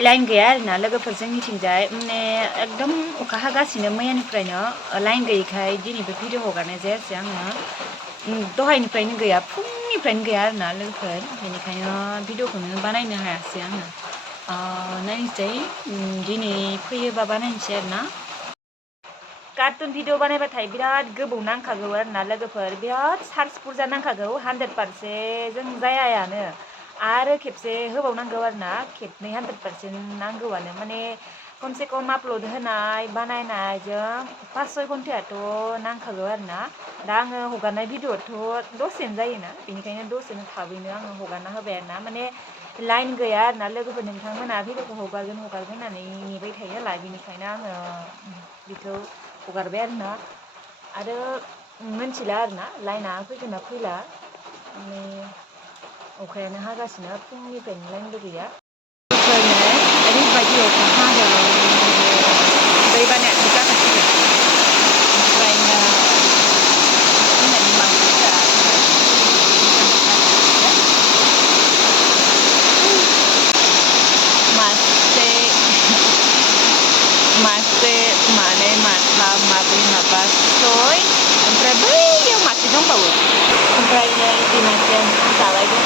line गैया आरोना लोगोफोर जोंनिथिंजाय माने एकदम अखा हागासिनो मैयानिफ्रायनो लाइन गैयैखाय दिनैबो भिडिअ हगारनाय जायासै आङो दहायनिफ्रायनो गैया फुंनिफ्रायनो गैया आरोना लोगोफोर बेनिखायनो भिडिअखौनो बानायनो हायासै आङो नायनोसै दिनै फैयोबा बानायनोसै आरोना कार्टुन भिडिअ बानायबाथाय बिराद गोबाव नांखागौ आरोना लोगोफोर बिराद सार्ज बुरजा नांखागौ 100% जों जायायानो आरो खेबसे होबावनांगौ आरोना खेबनै 100% नांगौआनो माने खमसे खम आपल'ड होनाय बानायनायजों 5-6 घन्टायाथ' नांखागौ आरोना दा आङो हगारनाय भिडिअआथ' दसेनो जायोना बेनिखायनो दसेनो थाबैनो आङो हगारना होबाय आरोना माने लाइन गैया आरोना लोगोफोर नोंथांमोना भिडिअखौ हगारगोन होननानै नेबाय थायो नालाय बेनिखायनो आङो बेखौ हगारबाय आरोना आरो मिथिला आरोना लाइना फैगोन ना फैला माने अखायानो हागासिनो फुंनिफ्रायनो लाइनबो गैया ओरैबायदि अखा हादों दैबानायानो जागासिनो ओमफ्रायनो जोंहानि मानसिफोरा मासे मानै माथाम माब्रै माबा सय ओमफ्राय बैयाव मासे दंबावो ओमफ्राय नै बे मासेया ओंखाम जाबाय दं